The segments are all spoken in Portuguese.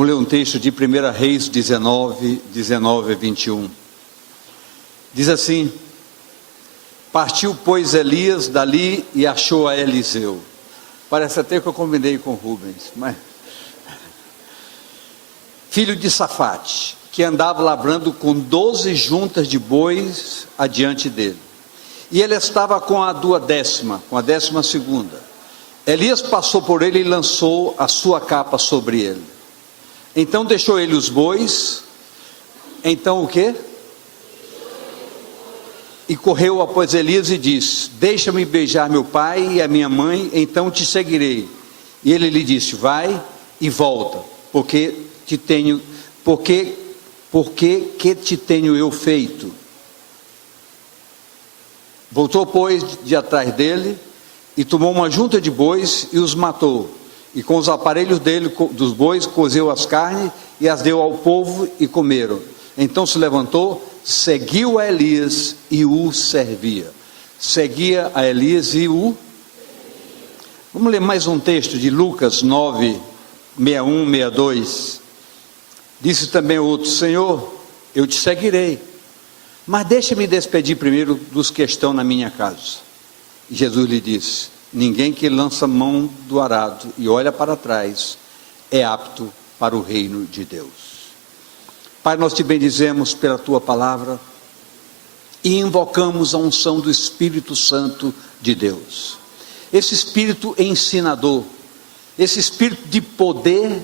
Vamos ler um texto de 1 Reis 19, 19 a 21. Diz assim: partiu, pois, Elias dali e achou a Eliseu. Parece até que eu combinei com Rubens, mas... filho de Safate, que andava lavrando com 12 juntas de bois adiante dele. E ele estava com a 12ª, com a 12ª. Elias passou por ele e lançou a sua capa sobre ele. Então deixou ele os bois. Então o quê? E correu após Elias e disse: deixa-me beijar meu pai e a minha mãe, então te seguirei. E ele lhe disse: vai e volta, porque que te tenho eu feito? Voltou, pois, de atrás dele, e tomou uma junta de bois e os matou, e com os aparelhos dele, dos bois, cozeu as carnes e as deu ao povo e comeram. Então se levantou, seguiu a Elias e o servia. Seguia a Elias e o... Vamos ler mais um texto de Lucas 9, 61, 62. Disse também o outro: Senhor, eu te seguirei, mas deixa-me despedir primeiro dos que estão na minha casa. E Jesus lhe disse: ninguém que lança mão do arado e olha para trás é apto para o reino de Deus. Pai, nós te bendizemos pela tua palavra e invocamos a unção do Espírito Santo de Deus. Esse Espírito ensinador, esse Espírito de poder,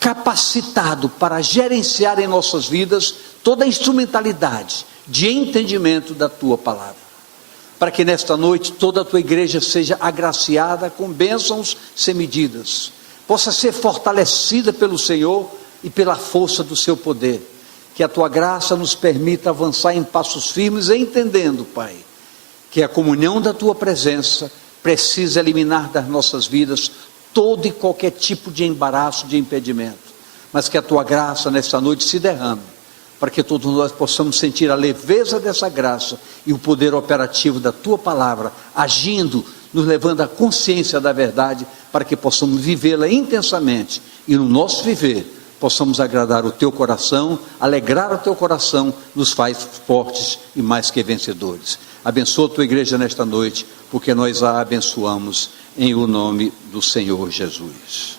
capacitado para gerenciar em nossas vidas toda a instrumentalidade de entendimento da tua palavra, para que nesta noite toda a tua igreja seja agraciada com bênçãos sem medidas, possa ser fortalecida pelo Senhor e pela força do seu poder, que a tua graça nos permita avançar em passos firmes, entendendo, Pai, que a comunhão da tua presença precisa eliminar das nossas vidas todo e qualquer tipo de embaraço, de impedimento, mas que a tua graça nesta noite se derrame, para que todos nós possamos sentir a leveza dessa graça e o poder operativo da tua palavra, agindo, nos levando à consciência da verdade, para que possamos vivê-la intensamente, e no nosso viver, possamos agradar o teu coração, alegrar o teu coração, nos faz fortes e mais que vencedores. Abençoa a tua igreja nesta noite, porque nós a abençoamos, em o nome do Senhor Jesus.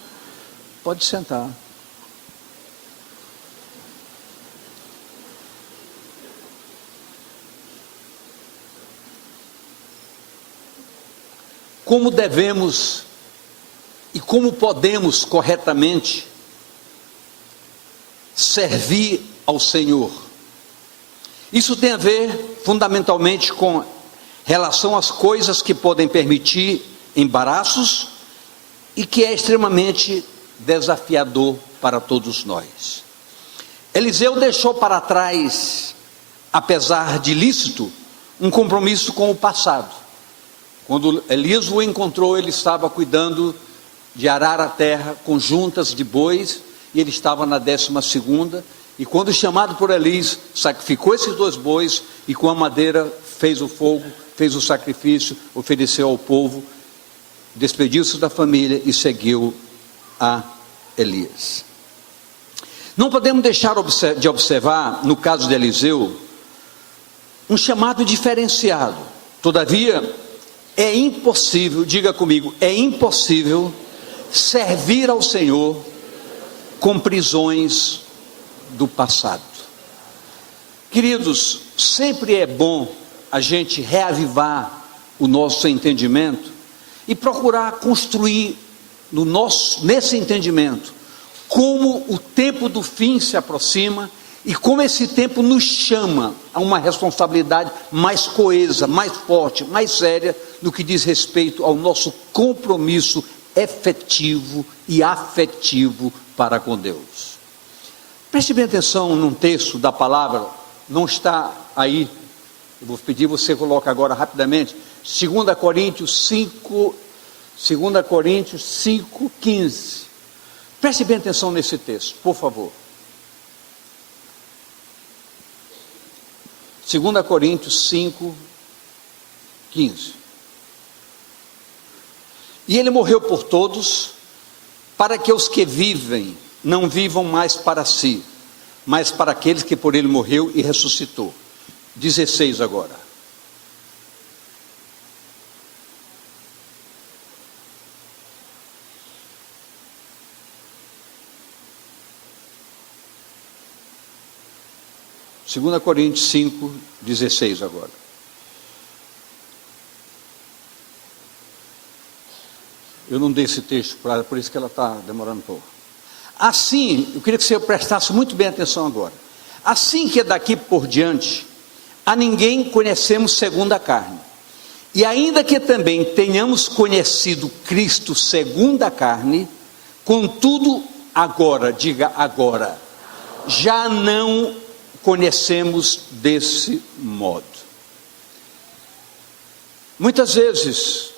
Pode sentar. Como devemos e como podemos corretamente servir ao Senhor? Isso tem a ver fundamentalmente com relação às coisas que podem permitir embaraços e que é extremamente desafiador para todos nós. Eliseu deixou para trás, apesar de lícito, um compromisso com o passado. Quando Elias o encontrou, ele estava cuidando de arar a terra com juntas de bois, e ele estava na 12ª, e quando chamado por Elias, sacrificou esses 2 bois, e com a madeira fez o fogo, fez o sacrifício, ofereceu ao povo, despediu-se da família e seguiu a Elias. Não podemos deixar de observar, no caso de Eliseu, um chamado diferenciado. Todavia, é impossível, diga comigo, é impossível servir ao Senhor com prisões do passado. Queridos, sempre é bom a gente reavivar o nosso entendimento e procurar construir nesse entendimento como o tempo do fim se aproxima e como esse tempo nos chama a uma responsabilidade mais coesa, mais forte, mais séria, no que diz respeito ao nosso compromisso efetivo e afetivo para com Deus. Preste bem atenção num texto da palavra, não está aí, eu vou pedir você coloca agora rapidamente, 2 Coríntios 5:15. Preste bem atenção nesse texto, por favor. 2 Coríntios 5:15. E ele morreu por todos, para que os que vivem não vivam mais para si, mas para aqueles que por ele morreu e ressuscitou. 16 agora. Segunda Coríntios 5, 16 agora. Eu não dei esse texto para ela, por isso que ela está demorando um pouco. Assim, eu queria que você prestasse muito bem atenção agora. Assim que daqui por diante, a ninguém conhecemos segundo a carne. E ainda que também tenhamos conhecido Cristo segundo a carne, contudo, agora, diga agora, já não conhecemos desse modo. Muitas vezes,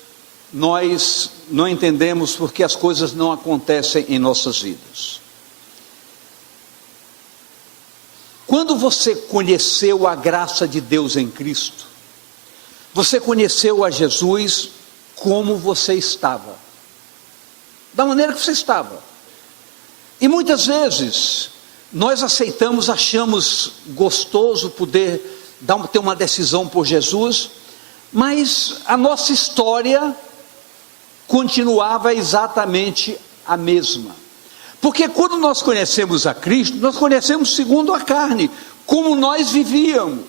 nós não entendemos porque as coisas não acontecem em nossas vidas. Quando você conheceu a graça de Deus em Cristo, você conheceu a Jesus como você estava, da maneira que você estava. E muitas vezes, nós aceitamos, achamos gostoso poder ter uma decisão por Jesus, mas a nossa história continuava exatamente a mesma. Porque quando nós conhecemos a Cristo, nós conhecemos segundo a carne, como nós vivíamos.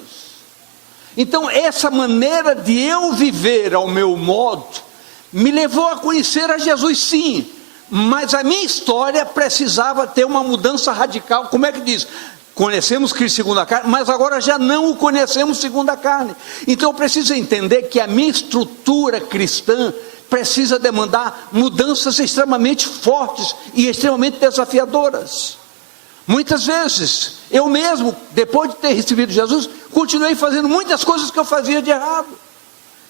Então essa maneira de eu viver ao meu modo, me levou a conhecer a Jesus, sim, mas a minha história precisava ter uma mudança radical. Como é que diz? Conhecemos Cristo segundo a carne, mas agora já não o conhecemos segundo a carne. Então eu preciso entender que a minha estrutura cristã precisa demandar mudanças extremamente fortes e extremamente desafiadoras. Muitas vezes, eu mesmo, depois de ter recebido Jesus, continuei fazendo muitas coisas que eu fazia de errado.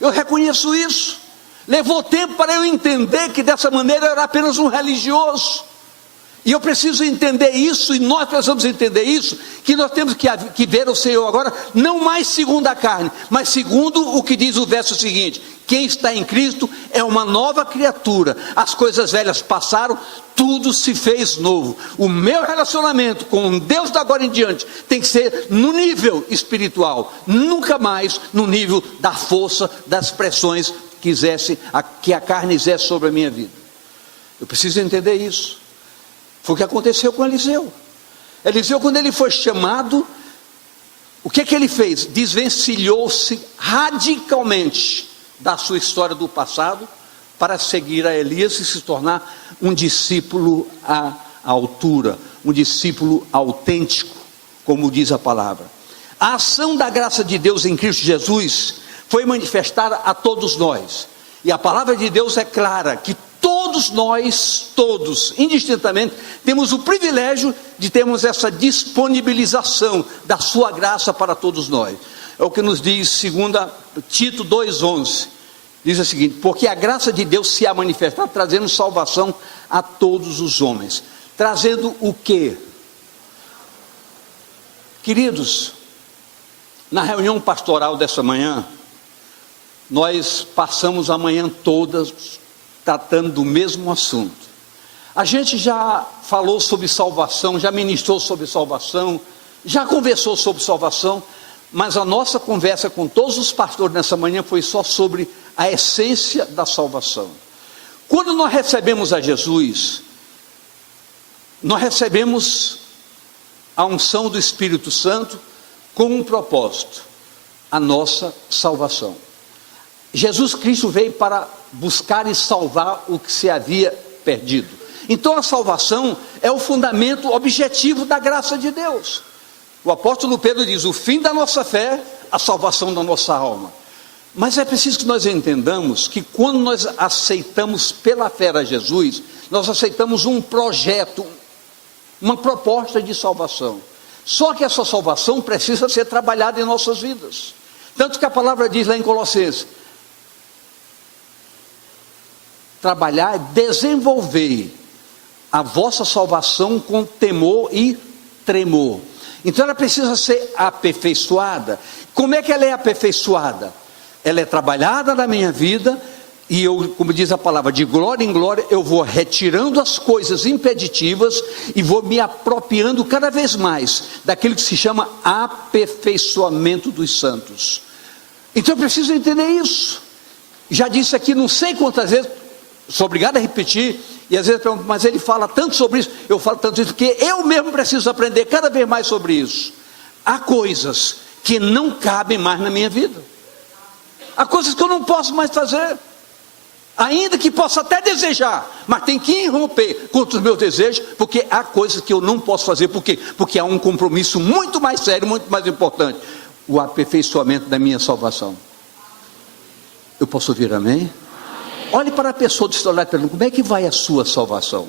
Eu reconheço isso. Levou tempo para eu entender que dessa maneira eu era apenas um religioso. E eu preciso entender isso, e nós precisamos entender isso, que nós temos que ver o Senhor agora, não mais segundo a carne, mas segundo o que diz o verso seguinte: quem está em Cristo é uma nova criatura, as coisas velhas passaram, tudo se fez novo. O meu relacionamento com Deus da agora em diante tem que ser no nível espiritual, nunca mais no nível da força, das pressões que a carne exerce sobre a minha vida. Eu preciso entender isso. Foi o que aconteceu com Eliseu. Eliseu, quando ele foi chamado, o que ele fez? Desvencilhou-se radicalmente da sua história do passado, para seguir a Elias e se tornar um discípulo à altura, um discípulo autêntico, como diz a palavra. A ação da graça de Deus em Cristo Jesus foi manifestada a todos nós, e a palavra de Deus é clara, que todos nós, todos, indistintamente, temos o privilégio de termos essa disponibilização da sua graça para todos nós. É o que nos diz 2 Tito 2,11, diz o seguinte: porque a graça de Deus se há manifestado, trazendo salvação a todos os homens. Trazendo o quê? Queridos, na reunião pastoral dessa manhã, nós passamos a manhã toda tratando do mesmo assunto. A gente já falou sobre salvação, já ministrou sobre salvação, já conversou sobre salvação, mas a nossa conversa com todos os pastores nessa manhã foi só sobre a essência da salvação. Quando nós recebemos a Jesus, nós recebemos a unção do Espírito Santo com um propósito: a nossa salvação. Jesus Cristo veio para buscar e salvar o que se havia perdido. Então a salvação é o fundamento objetivo da graça de Deus. O apóstolo Pedro diz: o fim da nossa fé, a salvação da nossa alma. Mas é preciso que nós entendamos que quando nós aceitamos pela fé a Jesus, nós aceitamos um projeto, uma proposta de salvação. Só que essa salvação precisa ser trabalhada em nossas vidas. Tanto que a palavra diz lá em Colossenses: trabalhar, desenvolver a vossa salvação com temor e tremor. Então ela precisa ser aperfeiçoada. Como é que ela é aperfeiçoada? Ela é trabalhada na minha vida, E eu, como diz a palavra, de glória em glória, eu vou retirando as coisas impeditivas e vou me apropriando cada vez mais daquilo que se chama aperfeiçoamento dos santos. Então eu preciso entender isso. Já disse aqui não sei quantas vezes, sou obrigado a repetir, e às vezes eu pergunto, mas ele fala tanto sobre isso. Eu falo tanto isso porque eu mesmo preciso aprender cada vez mais sobre isso. Há coisas que não cabem mais na minha vida. Há coisas que eu não posso mais fazer. Ainda que possa até desejar, mas tem que irromper contra os meus desejos, porque há coisas que eu não posso fazer. Por quê? Porque há um compromisso muito mais sério, muito mais importante: o aperfeiçoamento da minha salvação. Eu posso ouvir amém? Amém. Olhe para a pessoa do seu lado e pergunte: como é que vai a sua salvação?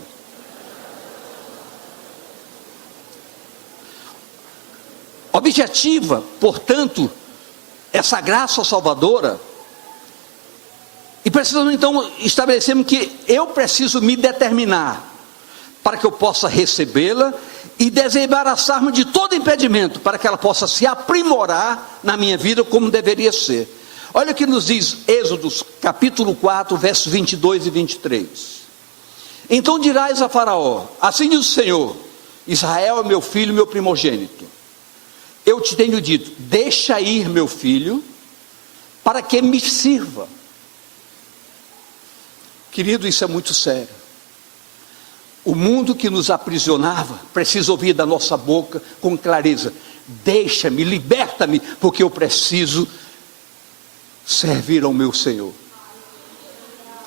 Objetiva, portanto, essa graça salvadora. E precisamos então estabelecermos que eu preciso me determinar para que eu possa recebê-la e desembaraçar-me de todo impedimento para que ela possa se aprimorar na minha vida como deveria ser. Olha o que nos diz Êxodo capítulo 4, versos 22 e 23. Então dirás a Faraó: assim diz o Senhor, Israel é meu filho, meu primogênito. Eu te tenho dito: deixa ir meu filho, para que me sirva. Querido, isso é muito sério. O mundo que nos aprisionava precisa ouvir da nossa boca com clareza: deixa-me, liberta-me, porque eu preciso servir ao meu Senhor.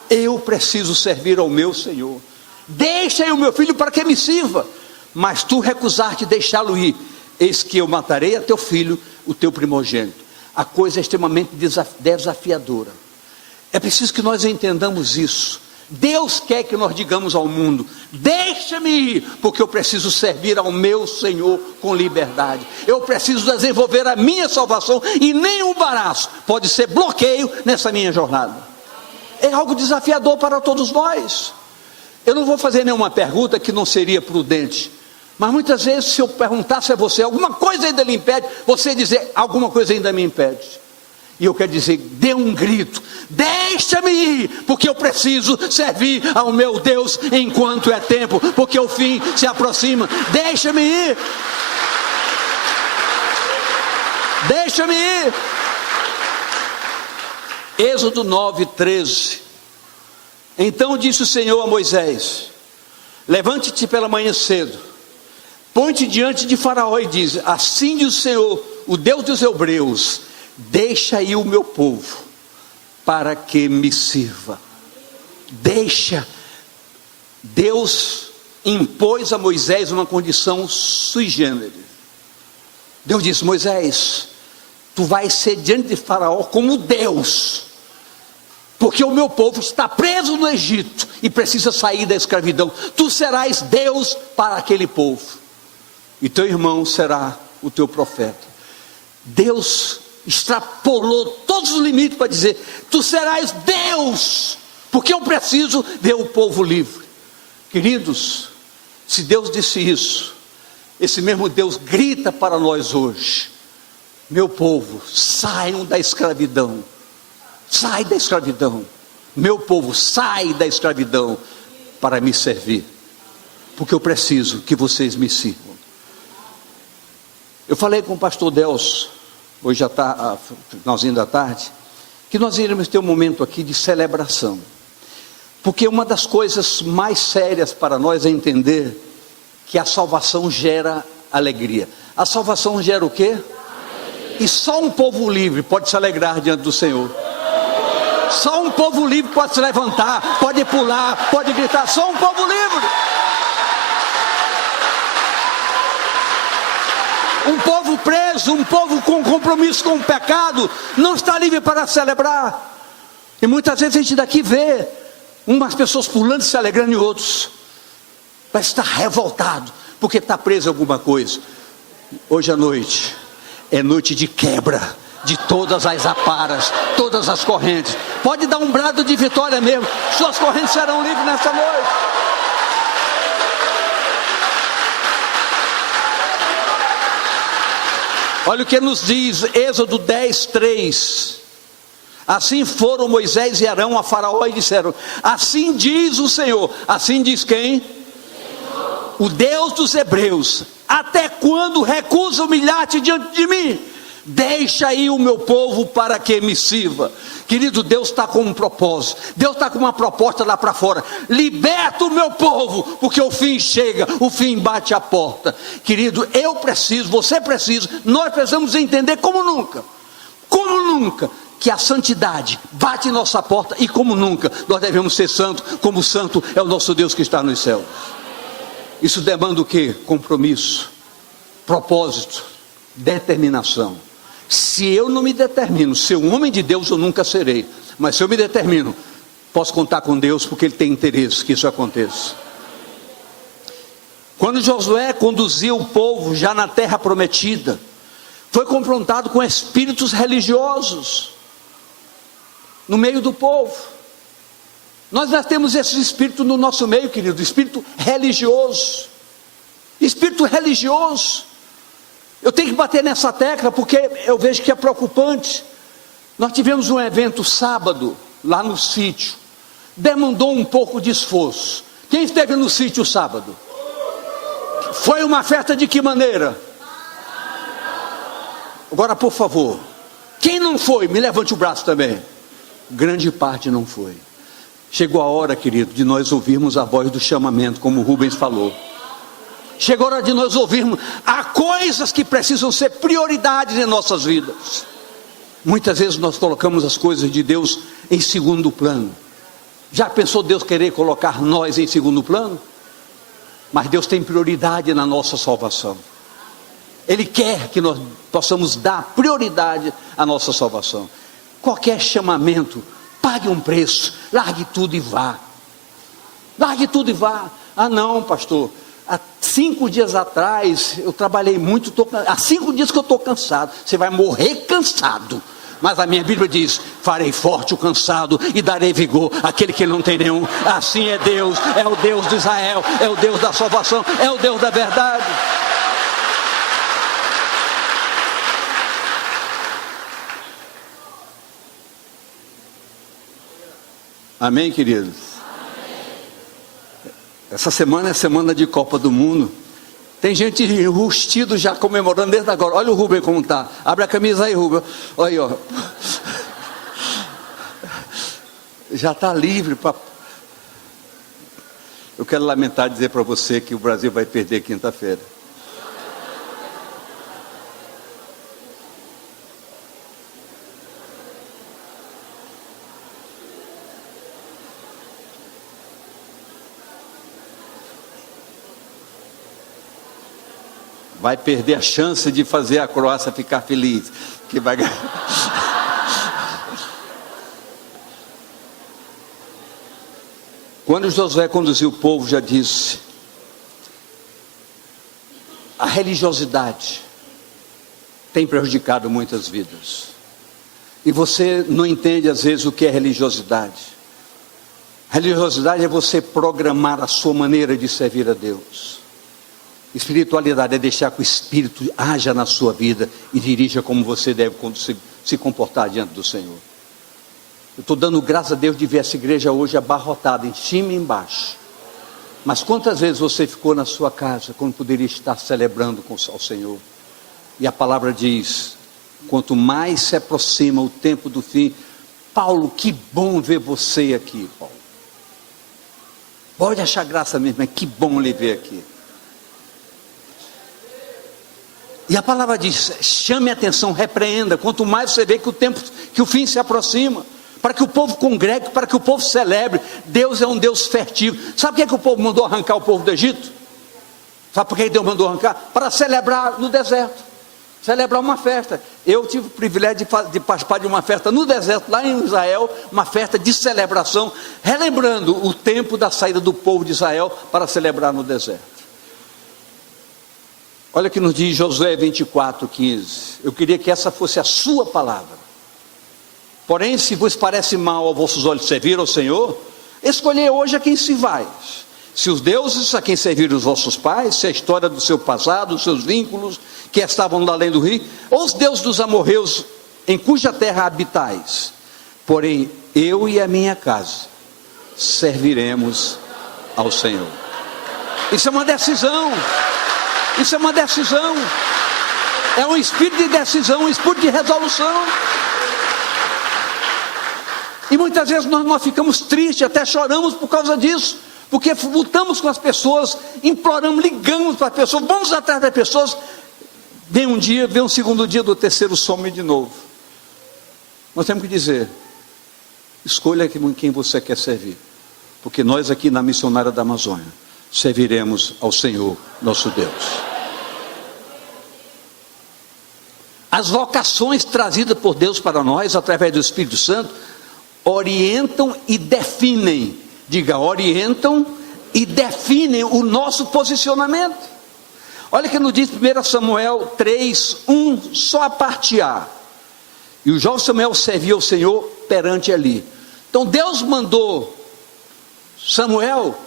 Eu preciso servir ao meu Senhor. Deixa aí o meu filho para que me sirva. Mas tu recusar-te deixá-lo ir, eis que eu matarei a teu filho, o teu primogênito. A coisa é extremamente desafiadora. É preciso que nós entendamos isso. Deus quer que nós digamos ao mundo: deixa-me ir, porque eu preciso servir ao meu Senhor com liberdade. Eu preciso desenvolver a minha salvação, e nenhum embaraço pode ser bloqueio nessa minha jornada. É algo desafiador para todos nós. Eu não vou fazer nenhuma pergunta que não seria prudente, mas muitas vezes, se eu perguntasse a você, alguma coisa ainda lhe impede, você dizer: alguma coisa ainda me impede. E eu quero dizer: dê um grito: deixa-me ir, porque eu preciso servir ao meu Deus enquanto é tempo, porque o fim se aproxima. Deixa-me ir. Deixa-me ir. Êxodo 9, 13. Então disse o Senhor a Moisés: levante-te pela manhã cedo, põe-te diante de Faraó e diz: assim diz o Senhor, o Deus dos hebreus: deixa aí o meu povo, para que me sirva. Deixa. Deus impôs a Moisés uma condição sui generis. Deus disse: Moisés, tu vais ser diante de Faraó como Deus, porque o meu povo está preso no Egito e precisa sair da escravidão. Tu serás Deus para aquele povo, e teu irmão será o teu profeta. Deus extrapolou todos os limites para dizer: tu serás Deus, porque eu preciso ver o povo livre. Queridos, se Deus disse isso, esse mesmo Deus grita para nós hoje: meu povo, saiam da escravidão. Sai da escravidão. Meu povo, sai da escravidão para me servir, porque eu preciso que vocês me sirvam. Eu falei com o pastor Delcio, hoje já está finalzinho da tarde, que nós iremos ter um momento aqui de celebração, porque uma das coisas mais sérias para nós é entender que a salvação gera alegria. A salvação gera o quê? E só um povo livre pode se alegrar diante do Senhor. Só um povo livre pode se levantar, pode pular, pode gritar. Só um povo livre. Um povo preso, um povo com compromisso com o pecado, não está livre para celebrar. E muitas vezes a gente daqui vê umas pessoas pulando e se alegrando, e outros vai estar revoltado porque está preso a alguma coisa. Hoje à noite é noite de quebra de todas as aparas, todas as correntes. Pode dar um brado de vitória mesmo. Suas correntes serão livres nesta noite. Olha o que nos diz Êxodo 10, 3. Assim foram Moisés e Arão a Faraó e disseram: assim diz o Senhor. Assim diz quem? O Deus dos hebreus: até quando recusa humilhar-te diante de mim? Deixa aí o meu povo para que me sirva. Querido, Deus está com um propósito, Deus está com uma proposta lá para fora: liberta o meu povo, porque o fim chega, o fim bate a porta. Querido, eu preciso, você precisa, nós precisamos entender como nunca, que a santidade bate em nossa porta, e como nunca nós devemos ser santos, como santo é o nosso Deus que está nos céus. Isso demanda o quê? Compromisso, propósito, determinação. Se eu não me determino ser um homem de Deus, eu nunca serei. Mas se eu me determino, posso contar com Deus, porque Ele tem interesse que isso aconteça. Quando Josué conduziu o povo já na terra prometida, foi confrontado com espíritos religiosos no meio do povo. Nós já temos esse espírito no nosso meio, querido, espírito religioso. Espírito religioso. Eu tenho que bater nessa tecla, porque eu vejo que é preocupante. Nós tivemos um evento sábado, lá no sítio, demandou um pouco de esforço. Quem esteve no sítio sábado? Foi uma festa de que maneira? Agora, por favor, quem não foi, me levante o braço também. Grande parte não foi. Chegou a hora, querido, de nós ouvirmos a voz do chamamento, como o Rubens falou. Chegou a hora de nós ouvirmos: há coisas que precisam ser prioridades em nossas vidas. Muitas vezes nós colocamos as coisas de Deus em segundo plano. Já pensou Deus querer colocar nós em segundo plano? Mas Deus tem prioridade na nossa salvação. Ele quer que nós possamos dar prioridade à nossa salvação. Qualquer chamamento, pague um preço, largue tudo e vá. Largue tudo e vá. Ah não, pastor, há 5 dias atrás eu trabalhei muito, há 5 dias que eu estou cansado. Você vai morrer cansado. Mas a minha Bíblia diz: farei forte o cansado e darei vigor àquele que não tem nenhum. Assim é Deus, é o Deus de Israel, é o Deus da salvação, é o Deus da verdade. Amém, queridos? Amém. Essa semana é semana de Copa do Mundo. Tem gente enrustido já comemorando desde agora. Olha o Rubem como está. Abre a camisa aí, Rubem. Olha aí, ó. Já está livre para... Eu quero lamentar dizer para você que o Brasil vai perder quinta-feira. Vai perder a chance de fazer a Croácia ficar feliz, que vai ganhar. Quando Josué conduziu o povo, já disse: a religiosidade tem prejudicado muitas vidas, e você não entende às vezes o que é religiosidade. Religiosidade é você programar a sua maneira de servir a Deus. Espiritualidade é deixar que o Espírito haja na sua vida e dirija como você deve se comportar diante do Senhor. Eu estou dando graças a Deus de ver essa igreja hoje abarrotada, em cima e embaixo. Mas quantas vezes você ficou na sua casa quando poderia estar celebrando ao Senhor? E a palavra diz: quanto mais se aproxima o tempo do fim. Paulo, que bom ver você aqui, Paulo. Pode achar graça mesmo, mas que bom lhe ver aqui. E a palavra diz: chame a atenção, repreenda. Quanto mais você vê que o fim se aproxima, para que o povo congregue, para que o povo celebre. Deus é um Deus fértil. Sabe por que o povo mandou arrancar o povo do Egito? Sabe por que Deus mandou arrancar? Para celebrar no deserto, celebrar uma festa. Eu tive o privilégio de participar de uma festa no deserto, lá em Israel, uma festa de celebração, relembrando o tempo da saída do povo de Israel para celebrar no deserto. Olha o que nos diz Josué 24:15. Eu queria que essa fosse a sua palavra. Porém, se vos parece mal aos vossos olhos servir ao Senhor, escolhei hoje a quem se vais. Se os deuses a quem serviram os vossos pais, se a história do seu passado, os seus vínculos, que estavam lá além do rio, ou os deuses dos amorreus, em cuja terra habitais. porém eu e a minha casa serviremos ao Senhor. Isso é uma decisão. Isso é uma decisão. É um espírito de decisão, um espírito de resolução. E muitas vezes nós ficamos tristes, até choramos por causa disso, porque lutamos com as pessoas, imploramos, ligamos para as pessoas, vamos atrás das pessoas. Vem um dia, vem um segundo dia, do terceiro some de novo. Nós temos que dizer: escolha quem você quer servir, porque nós aqui na Missionária da Amazônia serviremos ao Senhor nosso Deus. As vocações trazidas por Deus para nós através do Espírito Santo orientam e definem, diga, orientam e definem o nosso posicionamento. Olha que nos diz 1 Samuel 3:1, só a parte A. E o jovem Samuel servia ao Senhor perante Eli. Então Deus mandou Samuel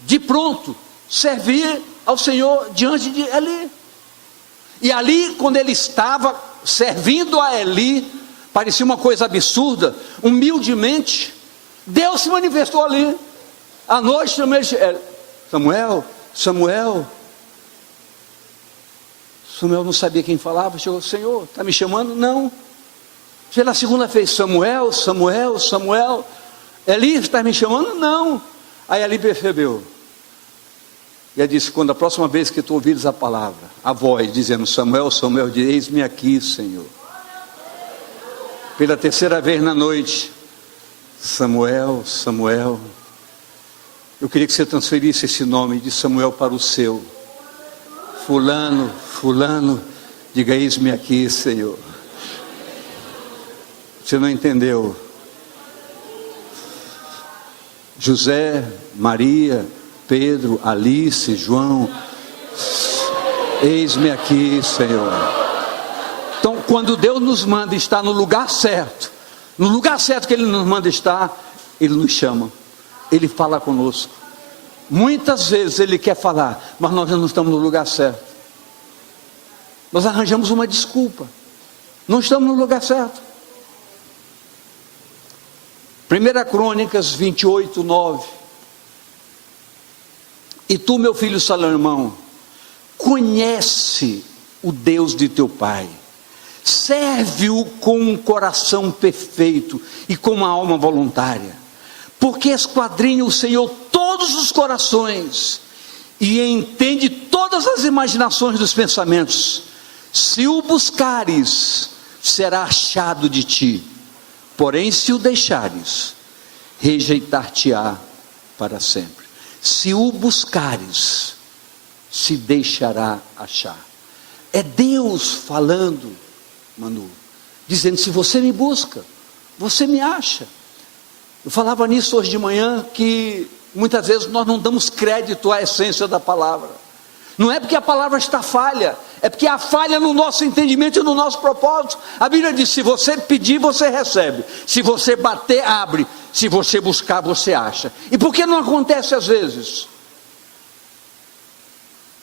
de pronto servir ao Senhor diante de Eli. E ali, quando ele estava servindo a Eli, parecia uma coisa absurda, humildemente, Deus se manifestou ali. À noite também, Samuel, Samuel. Samuel não sabia quem falava, chegou: Senhor, está me chamando? Não. Pela segunda vez: Samuel, Samuel, Samuel. Eli, está me chamando? Não. Aí Eli percebeu. E ele disse: quando a próxima vez que tu ouvires a palavra, a voz dizendo Samuel, Samuel, diz: eis-me aqui, Senhor. Pela terceira vez na noite: Samuel, Samuel. Eu queria que você transferisse esse nome de Samuel para o seu. Fulano, fulano, diga: eis-me aqui, Senhor. Você não entendeu? José, Maria, Pedro, Alice, João, eis-me aqui, Senhor. Então, quando Deus nos manda estar no lugar certo que Ele nos manda estar, Ele nos chama, Ele fala conosco. Muitas vezes Ele quer falar, mas nós não estamos no lugar certo. Nós arranjamos uma desculpa, não estamos no lugar certo. 1 Crônicas 28:9. E tu, meu filho Salomão, conhece o Deus de teu pai, serve-o com um coração perfeito e com uma alma voluntária, porque esquadrinha o Senhor todos os corações e entende todas as imaginações dos pensamentos. Se o buscares, será achado de ti, porém se o deixares, rejeitar-te-á para sempre. Se o buscares, se deixará achar. É Deus falando, Manu, dizendo: se você me busca, você me acha. Eu falava nisso hoje de manhã, que muitas vezes nós não damos crédito à essência da palavra. Não é porque a palavra está falha, é porque há falha no nosso entendimento e no nosso propósito. A Bíblia diz: se você pedir, você recebe. Se você bater, abre. Se você buscar, você acha. E por que não acontece às vezes?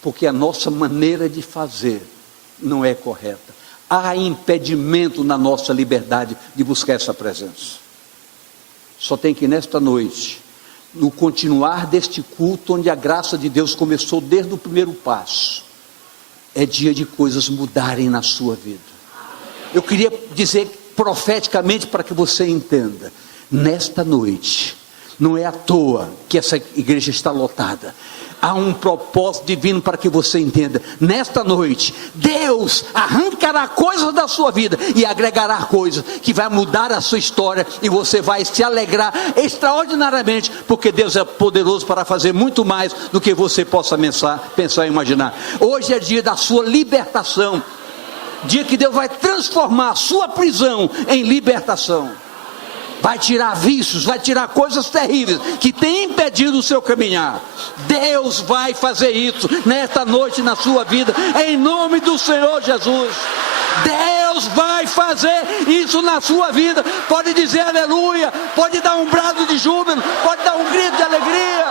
Porque a nossa maneira de fazer não é correta. Há impedimento na nossa liberdade de buscar essa presença. Só tem que nesta noite, no continuar deste culto, onde a graça de Deus começou desde o primeiro passo, é dia de coisas mudarem na sua vida. Eu queria dizer profeticamente para que você entenda: nesta noite, não é à toa que essa igreja está lotada. Há um propósito divino para que você entenda. Nesta noite, Deus arrancará coisas da sua vida e agregará coisas que vai mudar a sua história, e você vai se alegrar extraordinariamente, porque Deus é poderoso para fazer muito mais do que você possa pensar e imaginar. Hoje é dia da sua libertação, dia que Deus vai transformar a sua prisão em libertação. Vai tirar vícios, vai tirar coisas terríveis que têm impedido o seu caminhar. Deus vai fazer isso nesta noite na sua vida, em nome do Senhor Jesus. Deus vai fazer isso na sua vida. Pode dizer aleluia, pode dar um brado de júbilo, pode dar um grito de alegria.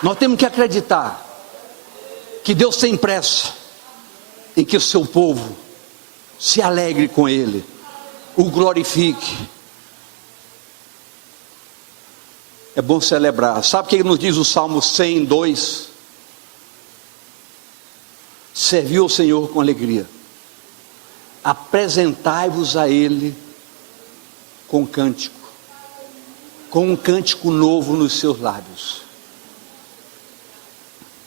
Nós temos que acreditar que Deus tem pressa, em que o seu povo se alegre com Ele, o glorifique. É bom celebrar. Sabe o que nos diz o Salmo 102? Serviu ao Senhor com alegria, apresentai-vos a Ele com cântico, com um cântico novo nos seus lábios.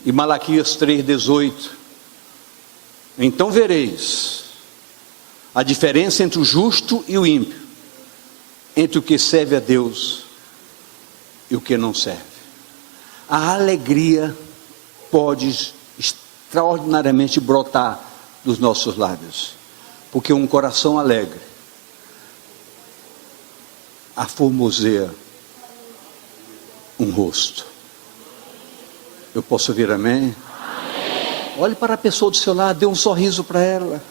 E Malaquias 3,18: então vereis a diferença entre o justo e o ímpio, entre o que serve a Deus e o que não serve. A alegria pode extraordinariamente brotar dos nossos lábios, porque um coração alegre aformoseia um rosto. Eu posso ouvir amém? Amém. Olhe para a pessoa do seu lado, dê um sorriso para ela.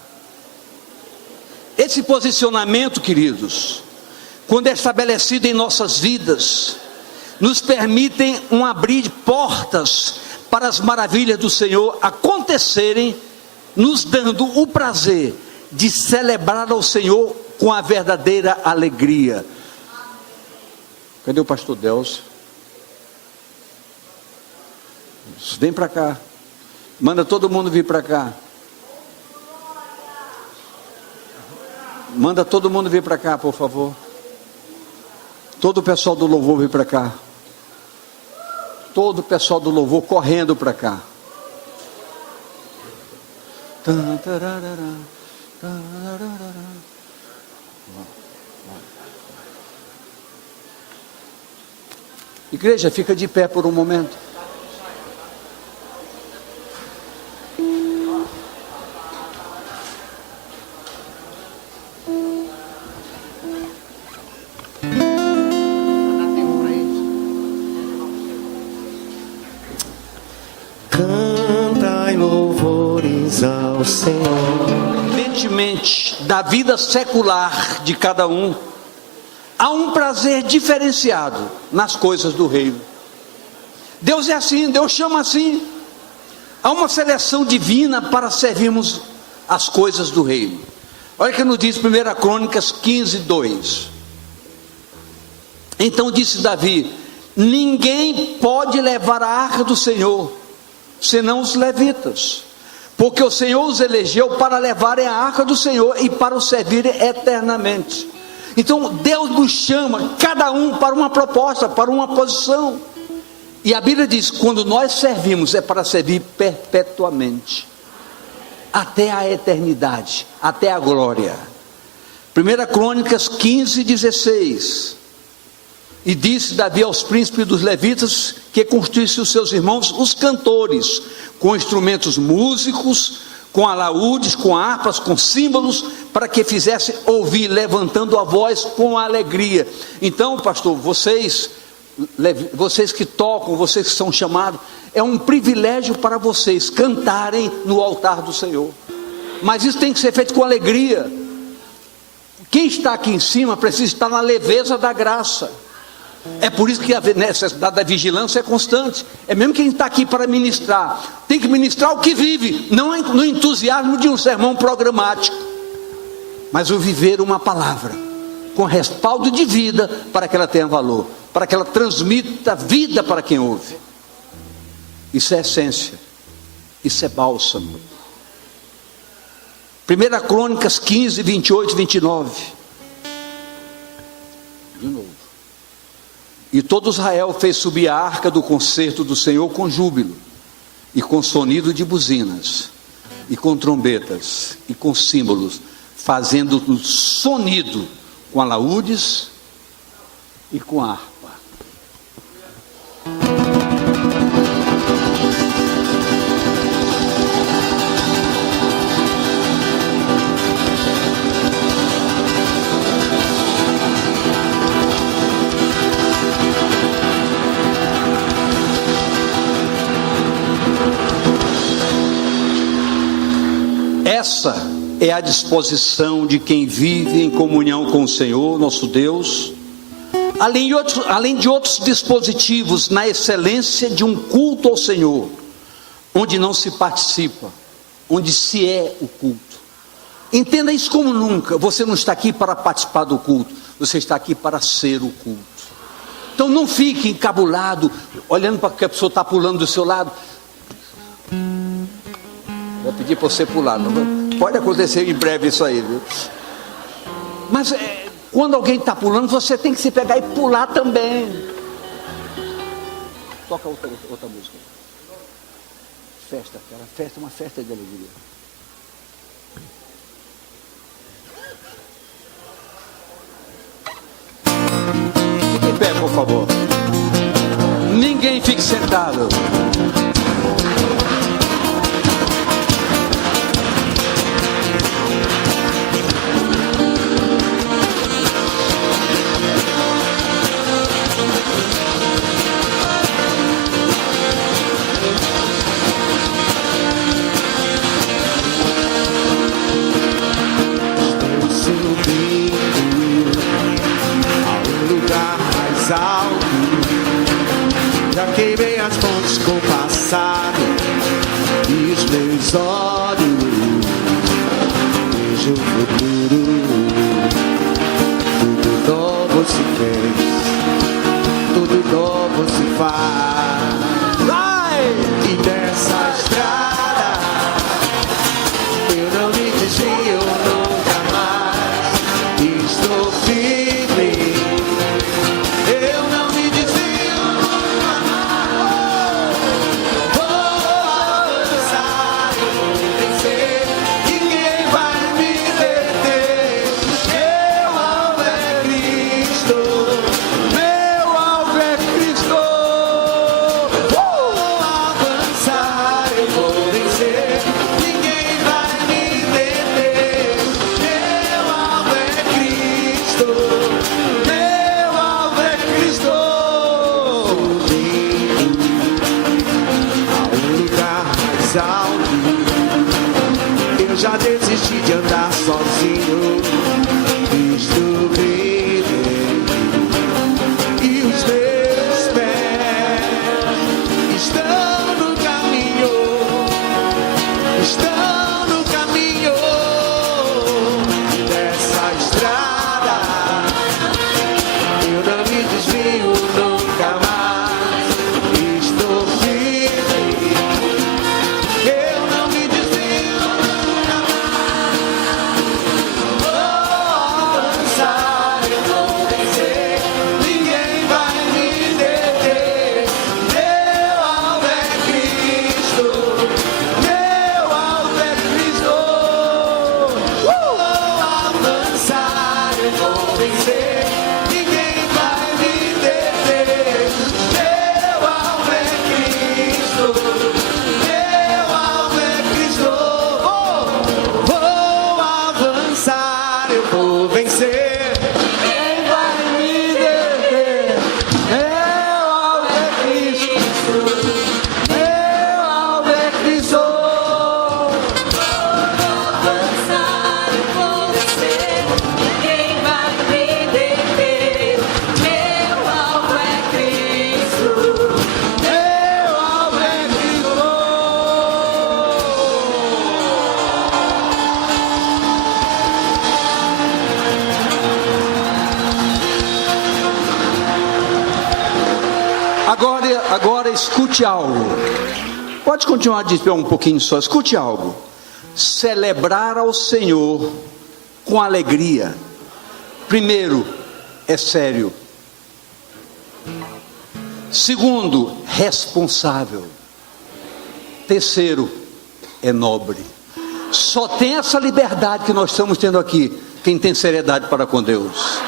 Esse posicionamento, queridos, quando é estabelecido em nossas vidas, nos permitem um abrir de portas para as maravilhas do Senhor acontecerem, nos dando o prazer de celebrar ao Senhor com a verdadeira alegria. Cadê o pastor Delcio? Vem para cá. Manda todo mundo vir para cá. Manda todo mundo vir para cá, por favor. Todo o pessoal do louvor vir para cá. Todo o pessoal do louvor correndo para cá. Igreja, fica de pé por um momento. Cantai louvores ao Senhor. Independentemente da vida secular de cada um, há um prazer diferenciado nas coisas do reino. Deus é assim, Deus chama assim. Há uma seleção divina para servirmos as coisas do reino. Olha o que nos diz 1 Crônicas 15:2. Então disse Davi: ninguém pode levar a arca do Senhor, senão os levitas, porque o Senhor os elegeu para levarem a arca do Senhor e para o servirem eternamente. Então Deus nos chama, cada um, para uma proposta, para uma posição. E a Bíblia diz: quando nós servimos, é para servir perpetuamente, até a eternidade, até a glória. 1 Crônicas 15:16. E disse Davi aos príncipes dos levitas que constituíssem os seus irmãos os cantores, com instrumentos músicos, com alaúdes, com harpas, com símbolos, para que fizessem ouvir, levantando a voz com alegria. Então, pastor, vocês que tocam, vocês que são chamados, é um privilégio para vocês cantarem no altar do Senhor. Mas isso tem que ser feito com alegria. Quem está aqui em cima precisa estar na leveza da graça. É por isso que a necessidade da vigilância é constante. É mesmo quem está aqui para ministrar, tem que ministrar o que vive, não no entusiasmo de um sermão programático, mas o viver uma palavra com respaldo de vida, para que ela tenha valor, para que ela transmita vida para quem ouve. Isso é essência, isso é bálsamo. 1 Crônicas 15, 28 e 29. De novo. E todo Israel fez subir a arca do concerto do Senhor com júbilo, e com sonido de buzinas, e com trombetas, e com símbolos, fazendo sonido com alaúdes e com harpa. Essa é a disposição de quem vive em comunhão com o Senhor, nosso Deus, além de outros dispositivos, na excelência de um culto ao Senhor, onde não se participa onde se é o culto. Entenda isso como nunca. Você não está aqui para participar do culto, você está aqui para ser o culto. Então não fique encabulado, olhando para que a pessoa está pulando do seu lado. Vou pedir para você pular, não? Pode acontecer em breve isso aí, viu? Mas quando alguém está pulando, você tem que se pegar e pular também. Toca outra música. Festa, cara. Festa é uma festa de alegria. Fique em pé, por favor. Ninguém fique sentado. Já queimei as fontes com o passado e os meus olhos vejo o futuro. Tudo novo se fez, tudo novo se faz. Vai! E nessa estrada eu não me desvio nunca mais. Estou firme. Eu já desisti de andar sozinho. Estou bem, e os meus pés estão no caminho. Estão no caminho dessa estrada. Eu não me desvio nunca mais. Estou firme. Eu não me desvio nunca mais. Vou avançar, eu vou vencer. Ninguém vai me deter. Meu alvo é Cristo. Meu alvo é Cristo. Vou avançar, eu vou vencer. Ninguém vai me deter. Meu alvo é Cristo. Meu alvo é Cristo. Vou avançar, eu vou vencer. Quem vai me deter? Meu alvo é Cristo. Meu alvo é Cristo. Avançar, eu vou vencer. Ninguém vai me deter. Meu alvo é Cristo. Meu alvo é Cristo. Agora escute algo. Pode continuar de pé um pouquinho só. Escute algo. Celebrar ao Senhor com alegria. Primeiro, é sério. Segundo, responsável. Terceiro, é nobre. Só tem essa liberdade que nós estamos tendo aqui quem tem seriedade para com Deus.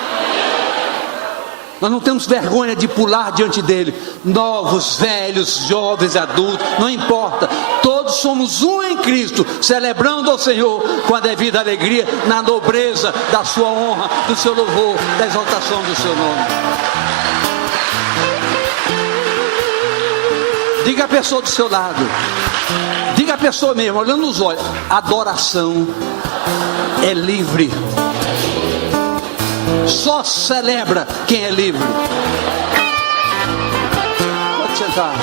Nós não temos vergonha de pular diante dele. Novos, velhos, jovens, adultos, não importa. Todos somos um em Cristo, celebrando ao Senhor com a devida alegria, na nobreza da sua honra, do seu louvor, da exaltação do seu nome. Diga a pessoa do seu lado, diga a pessoa mesmo, olhando nos olhos: adoração é livre. Só celebra quem é livre. Pode sentar.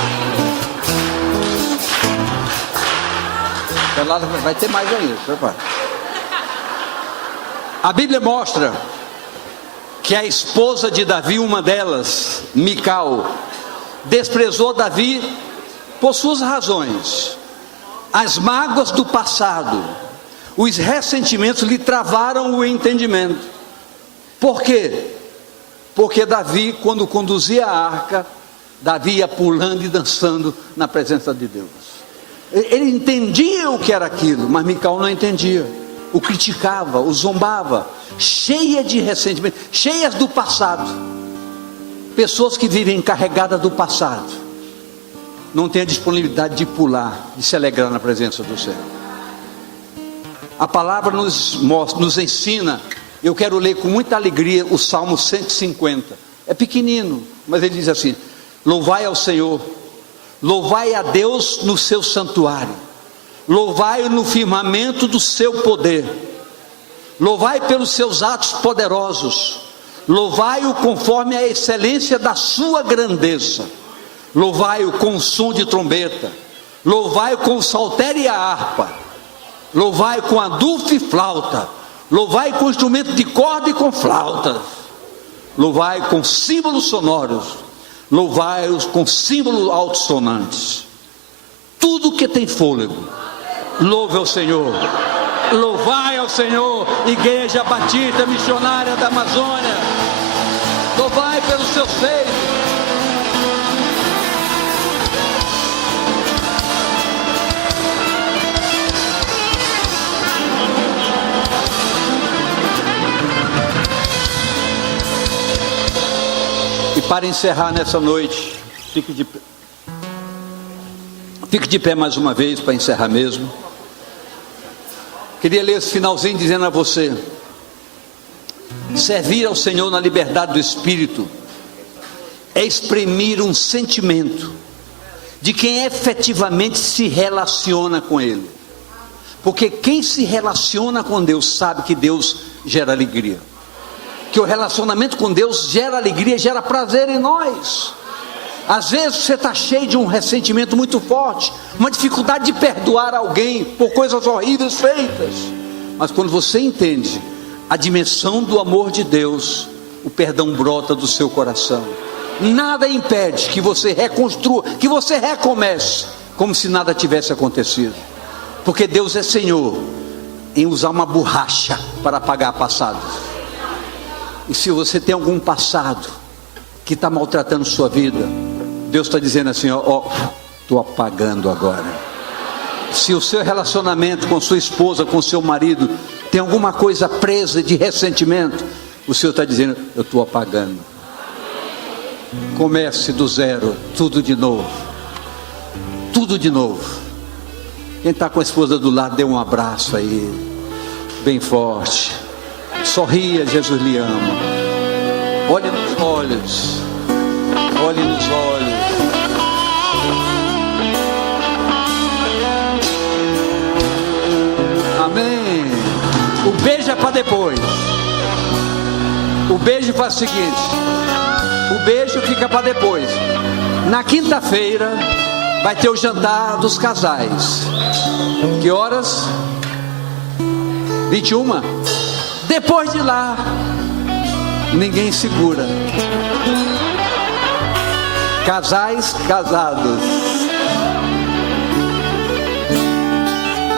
Lá vai ter mais ainda, prepara. A Bíblia mostra que a esposa de Davi, uma delas, Mical, desprezou Davi por suas razões. As mágoas do passado, os ressentimentos lhe travaram o entendimento. Por quê? Porque Davi, quando conduzia a arca, Davi ia pulando e dançando na presença de Deus. Ele entendia o que era aquilo, mas Mical não entendia. O criticava, o zombava, cheia de ressentimento, cheias do passado. Pessoas que vivem carregadas do passado não têm a disponibilidade de pular, de se alegrar na presença do Senhor. A palavra nos mostra, nos ensina. Eu quero ler com muita alegria o Salmo 150. É pequenino, mas ele diz assim: louvai ao Senhor, louvai a Deus no seu santuário, louvai-o no firmamento do seu poder, louvai pelos seus atos poderosos, louvai-o conforme a excelência da sua grandeza, louvai-o com o som de trombeta, louvai-o com o saltério e a harpa, louvai-o com adufo e flauta, louvai com instrumento de corda e com flautas, louvai com símbolos sonoros, louvai-os com símbolos altissonantes. Tudo que tem fôlego, louve ao Senhor. Louvai ao Senhor, Igreja Batista Missionária da Amazônia. Louvai pelos seus feitos. E para encerrar nessa noite, fique de pé mais uma vez para encerrar mesmo. Queria ler esse finalzinho dizendo a você: servir ao Senhor na liberdade do Espírito é exprimir um sentimento de quem efetivamente se relaciona com Ele. Porque quem se relaciona com Deus sabe que Deus gera alegria, que o relacionamento com Deus gera alegria, gera prazer em nós. Às vezes você está cheio de um ressentimento muito forte, uma dificuldade de perdoar alguém por coisas horríveis feitas, mas quando você entende a dimensão do amor de Deus, o perdão brota do seu coração. Nada impede que você reconstrua, que você recomece como se nada tivesse acontecido, porque Deus é Senhor em usar uma borracha para apagar passados. E se você tem algum passado que está maltratando sua vida, Deus está dizendo assim: ó, estou apagando agora. Se o seu relacionamento com sua esposa, com seu marido, tem alguma coisa presa de ressentimento, o Senhor está dizendo: eu estou apagando. Comece do zero, tudo de novo. Tudo de novo. Quem está com a esposa do lado, dê um abraço aí, bem forte. Sorria, Jesus lhe ama. Olhe nos olhos. Olhe nos olhos. Amém. O beijo é para depois. O beijo faz o seguinte: o beijo fica para depois. Na quinta-feira vai ter o jantar dos casais. Que horas? 21. Depois de lá, ninguém segura. Casais casados.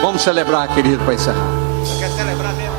Vamos celebrar, querido, para encerrar. Quer celebrar mesmo?